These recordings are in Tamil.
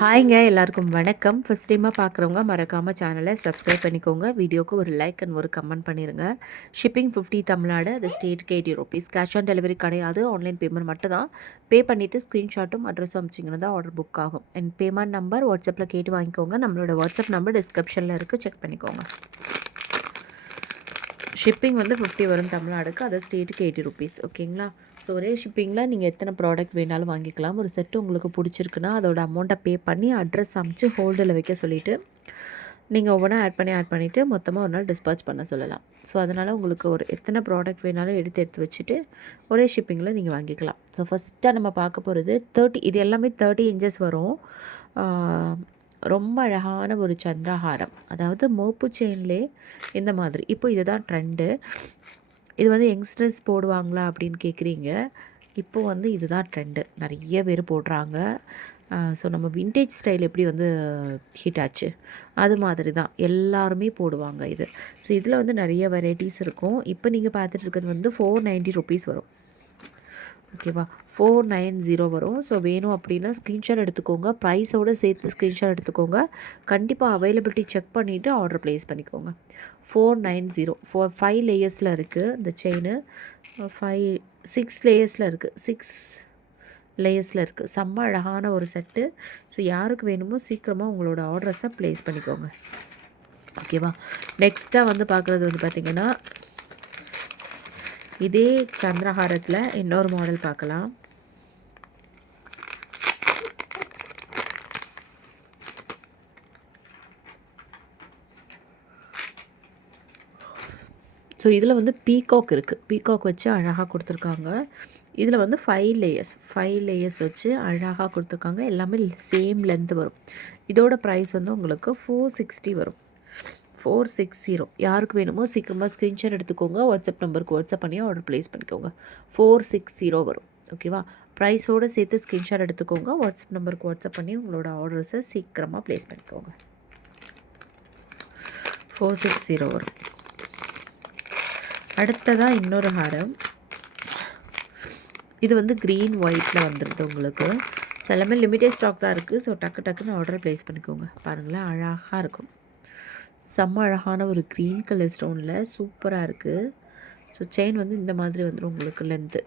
ஹாய்ங்க எல்லாருக்கும் வணக்கம். ஃபஸ்ட் டைமாக பார்க்குறவங்க மறக்காமல் சேனலை சப்ஸ்கிரைப் பண்ணிக்கோங்க. வீடியோக்கு ஒரு லைக் அண்ட் ஒரு கமெண்ட் பண்ணிடுங்க. ஷிப்பிங் 50 தமிழ்நாடு, அது ஸ்டேட்டுக்கு 80 ருபீஸ். கேஷ் ஆன் டெலிவரி கிடையாது, ஆன்லைன் பேமெண்ட் மட்டும் தான். பே பண்ணிவிட்டு ஸ்க்ரீன்ஷாட்டும் அட்ரஸும் அனுப்பிச்சிங்கன்னா தான் ஆர்டர் புக் ஆகும். அண்ட் பேமெண்ட் நம்பர் வாட்ஸ்அப்பில் கேட்டு வாங்கிக்கோங்க. நம்மளோட வாட்ஸ்அப் நம்பர் டிஸ்கிரிப்ஷனில் இருக்குது, செக் பண்ணிக்கோங்க. ஷிப்பிங் வந்து 50 வரும் தமிழ்நாடுக்கு, அது ஸ்டேட்டுக்கு 80 ருபீஸ். ஓகேங்களா? ஸோ ஒரே ஷிப்பிங்கில் நீங்கள் எத்தனை ப்ராடக்ட் வேணாலும் வாங்கிக்கலாம். ஒரு செட்டு உங்களுக்கு பிடிச்சிருக்குன்னா அதோட அமௌண்ட்டை பே பண்ணி அட்ரஸ் அமைச்சு ஹோல்டில் வைக்க சொல்லிவிட்டு நீங்கள் ஒவ்வொன்றா ஆட் பண்ணிவிட்டு மொத்தமாக ஒரு நாள் டிஸ்பாச் பண்ண சொல்லலாம். ஸோ அதனால் உங்களுக்கு ஒரு எத்தனை ப்ராடக்ட் வேணாலும் எடுத்து வச்சுட்டு ஒரே ஷிப்பிங்கில் நீங்கள் வாங்கிக்கலாம். ஸோ ஃபஸ்ட்டாக நம்ம பார்க்க போகிறது 30, இது எல்லாமே 30 இன்ச்சஸ் வரும். ரொம்ப அழகான ஒரு சந்திரஹாரம், அதாவது மோப்பு செயின்லே இந்த மாதிரி. இப்போ இதுதான் ட்ரெண்டு. இது வந்து யங்ஸ்டர்ஸ் போடுவாங்களா அப்படின்னு கேட்குறீங்க. இப்போது வந்து இதுதான் ட்ரெண்டு, நிறைய பேர் போடுறாங்க. ஸோ நம்ம விண்டேஜ் ஸ்டைல் எப்படி வந்து ஹிட் ஆச்சு, அது மாதிரி தான் எல்லாருமே போடுவாங்க இது. ஸோ இதில் வந்து நிறைய வெரைட்டிஸ் இருக்கும். இப்போ நீங்கள் பார்த்துட்டு இருக்கிறது வந்து 490 ருபீஸ் வரும். ஓகேவா? 490 வரும். ஸோ வேணும் அப்படின்னா ஸ்க்ரீன்ஷாட் எடுத்துக்கோங்க, ப்ரைஸோடு சேர்த்து ஸ்க்ரீன்ஷாட் எடுத்துக்கோங்க. கண்டிப்பாக அவைலபிலிட்டி செக் பண்ணிவிட்டு ஆர்டர் ப்ளேஸ் பண்ணிக்கோங்க. 490 5 லேயர்ஸில் இருக்குது இந்த செயின். 6 லேயர்ஸில் இருக்குது, 6 லேயர்ஸில் இருக்குது. செம்ம அழகான ஒரு செட்டு. ஸோ யாருக்கு வேணுமோ சீக்கிரமாக உங்களோட ஆர்டர்ஸை ப்ளேஸ் பண்ணிக்கோங்க. ஓகேவா? நெக்ஸ்ட்டாக வந்து பார்க்குறது வந்து பார்த்திங்கன்னா இதே சந்திரஹாரத்தில் இன்னொரு மாடல் பார்க்கலாம். ஸோ இதில் வந்து பீகாக் இருக்குது, பீகாக் வச்சு அழகாக கொடுத்துருக்காங்க. இதில் வந்து 5 லேயர்ஸ் வச்சு அழகாக கொடுத்துருக்காங்க. எல்லாமே சேம் லென்த்து வரும். இதோட ப்ரைஸ் வந்து உங்களுக்கு 460 வரும். 460. யாருக்கு வேணுமோ சீக்கிரமாக ஸ்க்ரீன்ஷாட் எடுத்துக்கோங்க, வாட்ஸ்அப் நம்பருக்கு வாட்ஸ்அப் பண்ணி ஆர்டர் ப்ளேஸ் பண்ணிக்கோங்க. 460 வரும். ஓகேவா? ப்ரைஸோடு சேர்த்து ஸ்க்ரீன்ஷாட் எடுத்துக்கோங்க, வாட்ஸ்அப் நம்பருக்கு வாட்ஸ்அப் பண்ணி உங்களோட ஆர்டர்ஸை சீக்கிரமாக ப்ளேஸ் பண்ணிக்கோங்க. 460 வரும். அடுத்ததாக இன்னொரு ஹாரம். இது வந்து க்ரீன் ஒயிட்டில் வந்துடுது உங்களுக்கு. ஸோ எல்லாமே லிமிட்டட் ஸ்டாக் தான் இருக்குது. ஸோ டக்குன்னு ஆர்டர் ப்ளேஸ் பண்ணிக்கோங்க. பாருங்களேன், அழகாக இருக்கும். செம்ம அழகான ஒரு க்ரீன் கலர் ஸ்டோனில் சூப்பராக இருக்குது. ஸோ செயின் வந்து இந்த மாதிரி வந்துடும் உங்களுக்கு, லென்த்து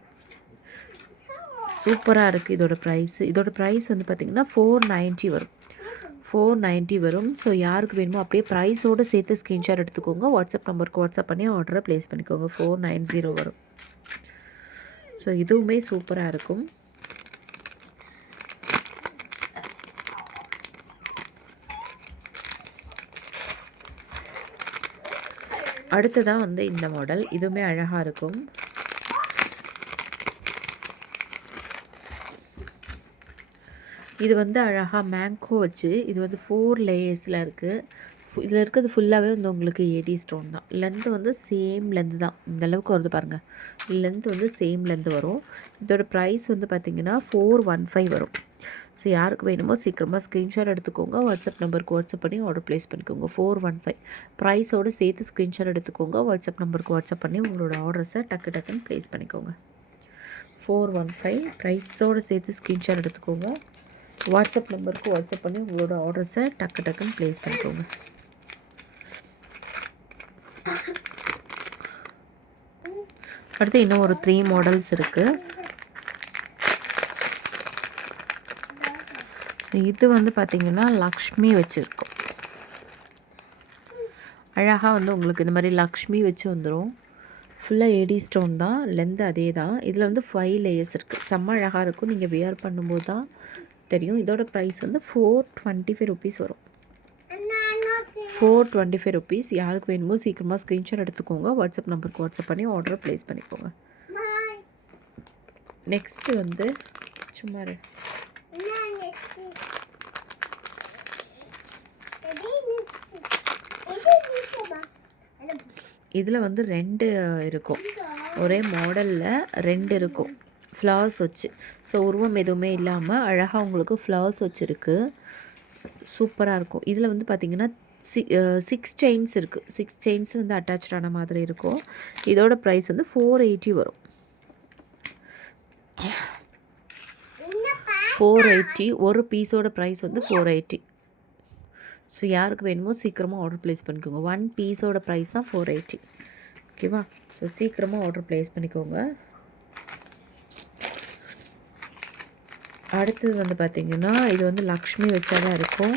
சூப்பராக இருக்குது. இதோட ப்ரைஸ் வந்து பார்த்திங்கன்னா 490 வரும். 490 வரும். ஸோ யாருக்கு வேணுமோ அப்படியே ப்ரைஸோடு சேர்த்து ஸ்க்ரீன்ஷாட் எடுத்துக்கோங்க, வாட்ஸ்அப் நம்பருக்கு வாட்ஸ்அப் பண்ணி ஆர்டரை ப்ளேஸ் பண்ணிக்கோங்க. 490 வரும். ஸோ இதுவுமே சூப்பராக இருக்கும். அடுத்ததான் வந்து இந்த மாடல், இதுவுமே அழகாக இருக்கும். இது வந்து அழகாக மேங்கோ வச்சு, இது வந்து 4 லேயர்ஸில் இருக்குது. இதில் இருக்கிறது ஃபுல்லாகவே வந்து உங்களுக்கு 80 ஸ்டோன் தான். லென்த்து வந்து சேம் லென்த்து தான், இந்தளவுக்கு வருது பாருங்கள். லென்த்து வந்து சேம் லென்த்து வரும். இதோட ப்ரைஸ் வந்து பார்த்திங்கன்னா 415 வரும். ஸோ யாருக்கு வேணுமோ சீக்கிரமாக ஸ்க்ரீன்ஷாட் எடுத்துக்கோங்க, வாட்ஸ்அப் நம்பருக்கு வாட்ஸ்அப் பண்ணி ஆர்டர் ப்ளேஸ் பண்ணிக்கோங்க. 415 ப்ரைஸோடு சேர்த்து ஸ்க்ரீன்ஷாட் எடுத்துக்கோங்க, வாட்ஸ்அப் நம்பருக்கு வாட்ஸ்அப் பண்ணி உங்களோட ஆர்டர்ஸை டக்குன்னு ப்ளேஸ் பண்ணிக்கோங்க. 415 ப்ரைஸோடு சேர்த்து ஸ்க்ரீன்ஷாட் எடுத்துக்கோங்க, வாட்ஸ்அப் நம்பருக்கு வாட்ஸ்அப் பண்ணி உங்களோட ஆர்டர்ஸை டக்குன்னு ப்ளேஸ் பண்ணிக்கோங்க. அடுத்து இன்னும் ஒரு 3 மாடல்ஸ் இருக்குது. இது வந்து பார்த்திங்கன்னா லக்ஷ்மி வச்சுருக்கோம். அழகாக வந்து உங்களுக்கு இந்த மாதிரி லக்ஷ்மி வச்சு வந்துடும். ஃபுல்லாக 80 ஸ்டோன் தான், லென்த் அதே தான். இதில் வந்து 5 லேயர்ஸ் இருக்குது. செம்ம அழகாக இருக்கும், நீங்கள் வியர் பண்ணும்போது தான் தெரியும். இதோட ப்ரைஸ் வந்து 425 ருபீஸ் வரும். 425 ருபீஸ். யாருக்கு வேணுமோ சீக்கிரமாக ஸ்க்ரீன்ஷாட் எடுத்துக்கோங்க, வாட்ஸ்அப் நம்பருக்கு வாட்ஸ்அப் பண்ணி ஆர்டர் ப்ளேஸ் பண்ணிக்கோங்க. நெக்ஸ்ட்டு வந்து சும்மா இதில் வந்து 2 இருக்கும், ஒரே மாடலில் 2 இருக்கும், ஃப்ளவர்ஸ் வச்சு. ஸோ உருவம் எதுவுமே இல்லாமல் அழகாக உங்களுக்கு ஃப்ளவர்ஸ் வச்சுருக்கு, சூப்பராக இருக்கும். இதில் வந்து பார்த்திங்கன்னா 6 செயின்ஸ் இருக்குது. 6 செயின்ஸ் வந்து அட்டாச்சான மாதிரி இருக்கும். இதோட ப்ரைஸ் வந்து 480 வரும். 480. ஒரு பீஸோட ப்ரைஸ் வந்து 480. ஸோ யாருக்கு வேணுமோ சீக்கிரமாக ஆர்டர் ப்ளேஸ் பண்ணிக்கோங்க. 1 பீஸோட ப்ரைஸ் தான் 480. ஓகேவா? ஸோ சீக்கிரமாக ஆர்டர் ப்ளேஸ் பண்ணிக்கோங்க. அடுத்தது வந்து பார்த்திங்கன்னா இது வந்து லக்ஷ்மி வச்சா தான் இருக்கும்.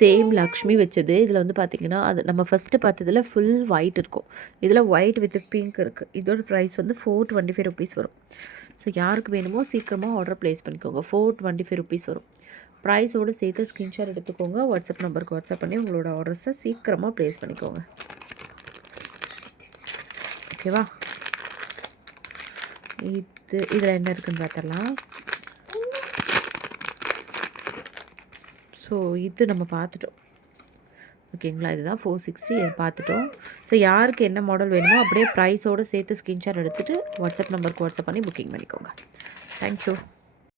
சேம் லக்ஷ்மி வச்சது. இதில் வந்து பார்த்திங்கன்னா அது நம்ம ஃபஸ்ட்டு பார்த்ததில் ஃபுல் ஒயிட் இருக்கும். இதில் ஒயிட் வித் பிங்க் இருக்குது. இதோட ப்ரைஸ் வந்து 425 ருபீஸ் வரும். ஸோ யாருக்கு வேணுமோ சீக்கிரமாக ஆர்டர் ப்ளேஸ் பண்ணிக்கோங்க. 425 ருபீஸ் வரும். ப்ரைஸோடு சேர்த்து ஸ்க்ரீன்ஷாட் எடுத்துக்கோங்க. வாட்ஸ்அப் நம்பருக்கு வாட்ஸ்அப் பண்ணி உங்களோட ஆர்டர்ஸை சீக்கிரமாக ப்ளேஸ் பண்ணிக்கோங்க. ஓகேவா? இதில் என்ன இருக்குதுன்னு பார்த்துடலாம். ஸோ இது நம்ம பார்த்துட்டோம். ஓகேங்களா? இதுதான் 460 இதை பார்த்துட்டோம். ஸோ யாருக்கு என்ன மாடல் வேணுமோ அப்படியே ப்ரைஸோடு சேர்த்து ஸ்க்ரீன்ஷாட் எடுத்துகிட்டு வாட்ஸ்அப் நம்பருக்கு வாட்ஸ்அப் பண்ணி புக்கிங் பண்ணிக்கோங்க. தேங்க்யூ.